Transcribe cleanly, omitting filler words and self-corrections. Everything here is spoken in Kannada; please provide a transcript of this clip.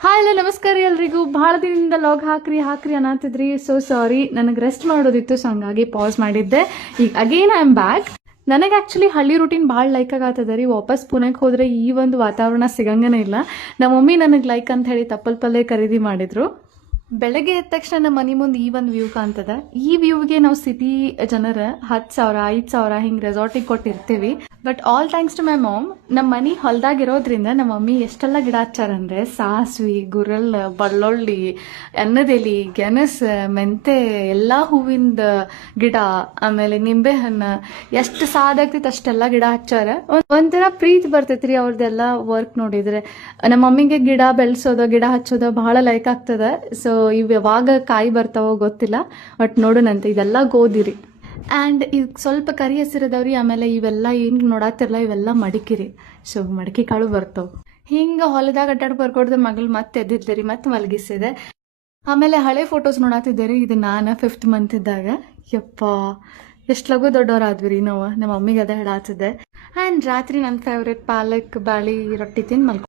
ಹಾಯ್ ಎಲ್ಲ ನಮಸ್ಕಾರ ಎಲ್ರಿಗೂ. ಭಾಳ ದಿನದಿಂದ ಲಾಗ್ ಹಾಕ್ರಿ ಅನ್ನತ್ತಿದ್ರಿ. ಸೊ ಸಾರಿ, ನನಗೆ ರೆಸ್ಟ್ ಮಾಡೋದಿತ್ತು, ಸೊ ಹಂಗಾಗಿ ಪಾಸ್ ಮಾಡಿದ್ದೆ. ಈಗ ಅಗೇನ್ ಐ ಆಮ್ ಬ್ಯಾಕ್. ನನಗೆ ಆ್ಯಕ್ಚುಲಿ ಹಳ್ಳಿ ರೂಟೀನ್ ಭಾಳ ಲೈಕ್ ಆಗತ್ತದ ರೀ. ವಾಪಸ್ ಪುಣೆಗೆ ಹೋದರೆ ಈ ಒಂದು ವಾತಾವರಣ ಸಿಗಂಗನೇ ಇಲ್ಲ. ನಮ್ಮ ಮಮ್ಮಿ ನನಗೆ ಲೈಕ್ ಅಂತ ಹೇಳಿ ತಪ್ಪಲ್ ಪಲ್ಲೆ ಖರೀದಿ ಮಾಡಿದ್ರು. ಬೆಳಗ್ಗೆ ಎದ್ದ ತಕ್ಷಣ ನಮ್ಮ ಮನೆ ಮುಂದೆ ಈ ಒಂದು ವ್ಯೂ ಕಾಣ್ತದ. ಈ ವ್ಯೂಗೆ ನಾವು ಸಿಟಿ ಜನರ 10,000 5,000 ಹಿಂಗೆ ರೆಸಾರ್ಟಿಗೆ ಕೊಟ್ಟಿರ್ತೀವಿ. But all thanks to my mom, ನಮ್ಮ ಮನೆ ಹೊಲದಾಗಿರೋದ್ರಿಂದ ನಮ್ಮ ಮಮ್ಮಿ ಎಷ್ಟೆಲ್ಲ ಗಿಡ ಹಚ್ಚಾರಂದ್ರೆ ಸಾಸ್ವಿ, ಗುರಲ್, ಬಳ್ಳುಳ್ಳಿ, ಅನ್ನದೆಲಿ, ಗೆಣಸ್, ಮೆಂತೆ, ಎಲ್ಲ ಹೂವಿಂದ ಗಿಡ, ಆಮೇಲೆ ನಿಂಬೆ ಹಣ್ಣು, ಎಷ್ಟು ಸಾದಾಗ್ತೈತೆ ಅಷ್ಟೆಲ್ಲ ಗಿಡ ಹಚ್ಚಾರ. ಒಂಥರ ಪ್ರೀತಿ ಬರ್ತೈತ್ರಿ ಅವ್ರದ್ದೆಲ್ಲ ವರ್ಕ್ ನೋಡಿದ್ರೆ. ನಮ್ಮ ಮಮ್ಮಿಗೆ ಗಿಡ ಬೆಳೆಸೋದು, ಗಿಡ ಹಚ್ಚೋದು ಬಹಳ ಲೈಕ್ ಆಗ್ತದ. ಸೊ ಇವು ಯಾವಾಗ ಕಾಯಿ ಬರ್ತಾವೋ ಗೊತ್ತಿಲ್ಲ, ಬಟ್ ನೋಡೋಣಂತೆ. ಇದೆಲ್ಲ ಗೋಧಿರಿ ಆ್ಯಂಡ್ ಇದು ಸ್ವಲ್ಪ ಕರಿ ಹೆಸರಿದವ್ರಿ. ಆಮೇಲೆ ಇವೆಲ್ಲ ಏನು ನೋಡತ್ತಿರಲ್ಲ, ಇವೆಲ್ಲ ಮಡಿಕಿರಿ. ಸೊ ಮಡಿಕೆ ಕಾಳು ಬರ್ತಾವೆ. ಹಿಂಗೆ ಹೊಲದಾಗ ಅಡ್ಡಾಡ್ ಬರ್ಕೊಡ್ದೆ ಮಗಳು ಮತ್ತೆ ಎದ್ದಿದ್ದೆ ರೀ, ಮತ್ತೆ ಮಲಗಿಸಿದೆ. ಆಮೇಲೆ ಹಳೆ ಫೋಟೋಸ್ ನೋಡತ್ತಿದ್ದೆ ರೀ. ಇದು ನಾನು 5th ಮಂತ್ ಇದ್ದಾಗ. ಯಪ್ಪ ಎಷ್ಟು ಲಗು ದೊಡ್ಡವರಾದ್ವಿ ರೀ ನಾವು. ನಮ್ಮ ಮಮ್ಮಿಗೆ ಅದೇ ಹೇಳಾತಿದ್ದೆ. ಆ್ಯಂಡ್ ರಾತ್ರಿ ನನ್ನ ಫೇವ್ರೇಟ್ ಪಾಲಕ್ ಬಾಳಿ ರೊಟ್ಟಿ ತಿಂದು